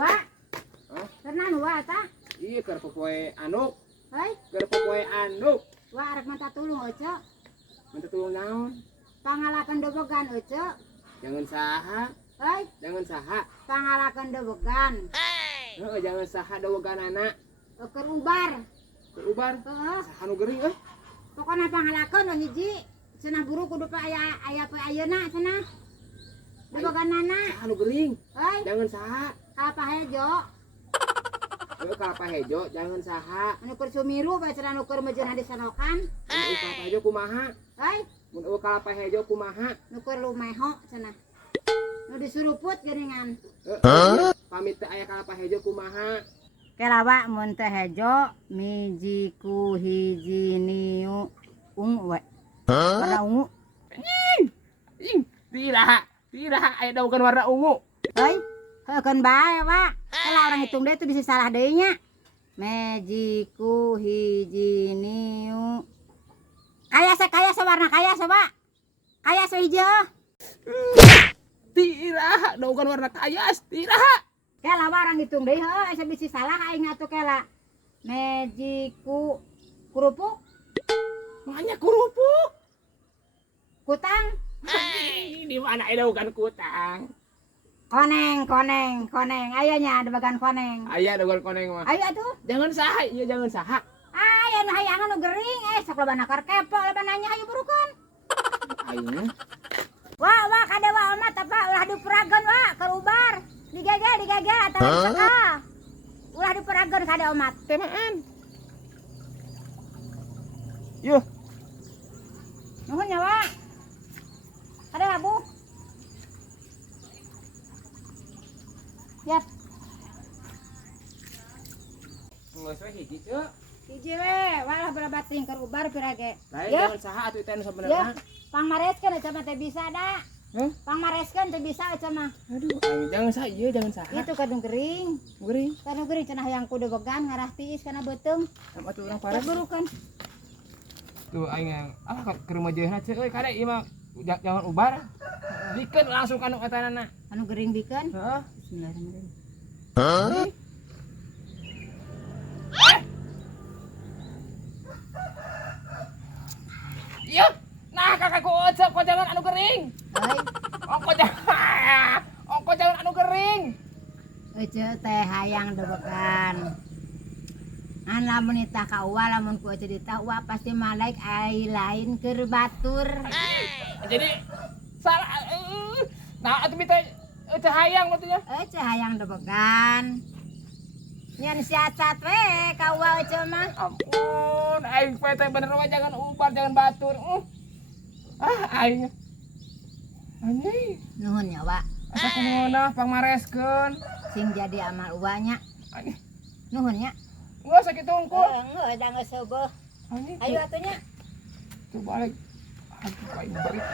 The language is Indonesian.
Wa. Tenan wa ta? Iya keur popoe anu. Hei, Keur popoe anu. wa arek minta tulung oce. Minta tulung naon? Pangalakeun dobogan oce. Jangan saha. Hei, Jangan saha. pangalakeun dobogan. Heeh, jangan saha daweganana. Keur ubar. Keur ubar. Heeh. Saha nu geuring Pokona pangalakeun nu hiji. Cenah buru kudu pe aya pe ayeuna cenah. Doboganana. Saha nu geuring. Hei, Jangan saha. kalapa hejo. Heuh kalapa hejo, jangan saha. Anu keur sumiru bae cenah nu keur mejeunna disanokan. Mun eueuh kalapa hejo kumaha? Hei, Mun eueuh kalapa hejo kumaha? nu keur lumeho cenah. Nu disuruput geuningan. Pamit teh aya kalapa hejo kumaha? Kelawa mun teh hejo miji ku hiji niu ungu we. Warna ungu. Tidak aya dawegan warna ungu. Heuy, heukeun bae wa. Kalau orang hitung deh itu bisa salah deui nya. Miji ku hiji niu. Kaya warna kaya coba. Kaya hijau. Tidak dawegan warna kayas, tidak. Kela orang hitung deh heuh asa bisi salah aing atuh kela. Miji ku kerupuk, Hanya kerupuk. kutang, Di mana ada bukan kutang? koneng. Ayahnya ada bagan koneng. Ayah ada bukan koneng mah. Ayo atuh. Jangan saha, iya jangan saha. Aya nu hayangan nu gering sok loba nakar kepo loba nanya hayu burukeun. Aing Wah kada wa amat apa ulah diperageun wa keur ubar. Digege atawa diseka. Ulah diperageun kada amat. temaan. Yuh, Nuhun nya wa. Kada labu. Siap. geus we hiji ceu. Hiji we, walah berabating keur ubar pirage. Lain Ya, jangan saha atuh teh nu ya. sabenerna. Pangmareskeun aja mah teh bisa da. Hah? Pangmareskeun teh bisa aja mah. Aduh, aing jangan saha, iya jangan saha. Itu kadu gering. Geuring, Kadu gering cenah hayang kudu began ngarah tiis kana beuteung. sama atuh urang Parah parah. burukeun. Tuh aing ke rumah jeuna ceu euy kade ieu mah jangan ubar. Dikeun langsung kanu etanana. Anu gering bikeun. Heeh. Bismillahirrahmanirrahim. Iya, nah kakakku ojek kok jangan anu kering. Heuy, Ongko jangan anu kering. ece teh hayang dobekan. An lamun itah ka uwa lamun ku ece ditah uwa pasti malaik ai lain keur batur. Jadi salah. Nah, atuh teh ojek hayang matunya. Ece hayang dobekan. Nyan siacat we ka uwa ece mah. Ampun, aing teh bener we jangan ubar, jangan batur. Aing. Anjing. Nuhun nya wa. Asa kumaha pangmareskeun. Sing jadi amal uwanya. Anjing. Nuhun nya. Geus sakitu unggul. Heuh, da geus heueuh. Anjing. Ayo atuh nya. Tuh balik. Aduh, aing berit.